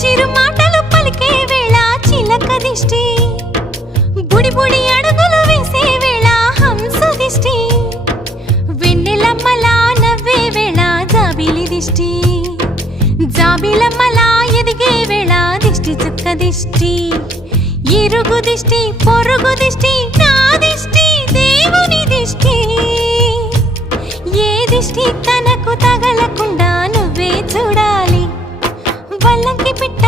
చిరు మాటలు పలికే వేళ చిలక దిష్టి, బుడి బుడి అడుగులు వేసే వేళ హంస దిష్టి, వెన్నెలమ్మలా నవ్వే వేళ జాబిలి దిష్టి, జాబిలమ్మలా ఎదిగే వేళ దిష్టి చుక్క దిష్టి, ఇరుగు దిష్టి పొరుగు దిష్టి నా దిష్టి దేవుని దిష్టి, ఏ దిష్టి తనకు తగలకుండా నువ్వే చూడాలి. వల్లంకి పిట్ట